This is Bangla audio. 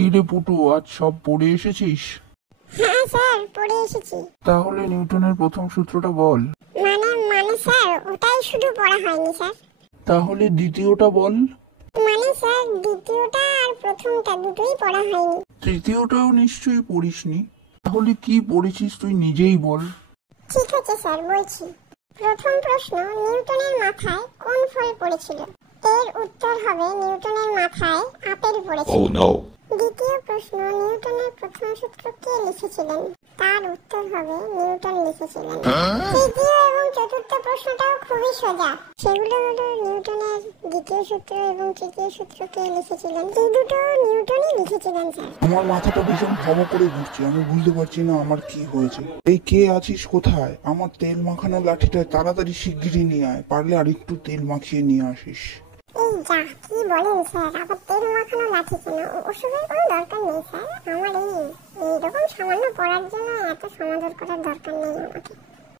কি রে পুটু, আজ সব পড়ে এসেছিস? হ্যাঁ স্যার, পড়ে এসেছি। তাহলে নিউটনের প্রথম সূত্রটা বল। মানে স্যার, ওটাই শুধু পড়া হয়নি স্যার। তাহলে দ্বিতীয়টা বল। স্যার, দ্বিতীয়টা আর প্রথমটা দুটোই পড়া হয়নি। তৃতীয়টাও নিশ্চয়ই পড়িসনি। তাহলে কি পড়েছিস তুই নিজেই বল। ঠিক আছে স্যার, বলছি। প্রথম প্রশ্ন, নিউটনের মাথায় কোন ফল পড়েছিল? এর উত্তর হবে নিউটনের মাথায় আপেল পড়েছিল। দ্বিতীয় প্রশ্ন, নিউটনের প্রথম সূত্র কে লিখেছিলেন? তার উত্তর হবে নিউটন লিখেছিলেন। তৃতীয় এবং চতুর্থ প্রশ্নটাও খুবই সোজা। সেগুলো হলো নিউটনের দ্বিতীয় সূত্র এবং তৃতীয় সূত্র কে লিখেছিলেন, এই দুটো নিউটনই লিখেছিলেন স্যার। আমার মাথাটা ভীষণ ভালো করে ঘুরছে, আমি বুঝতে পারছি না আমার কি হয়েছে। এই কে আছিস কোথায়? আমার তেল মাখানো লাঠিটা তাড়াতাড়ি শিগগিরই নিয়ে আয়, পারলে আর একটু তেল মাখিয়ে নিয়ে আসিস। এই যা, কি বলেন স্যার, আবার তেল মাখানো লাঠি কেন? ওসবের কোনো দরকার নেই স্যার। আমার এইরকম সামান্য পড়ার জন্য এত সমাদর করার দরকার নেই আমাকে।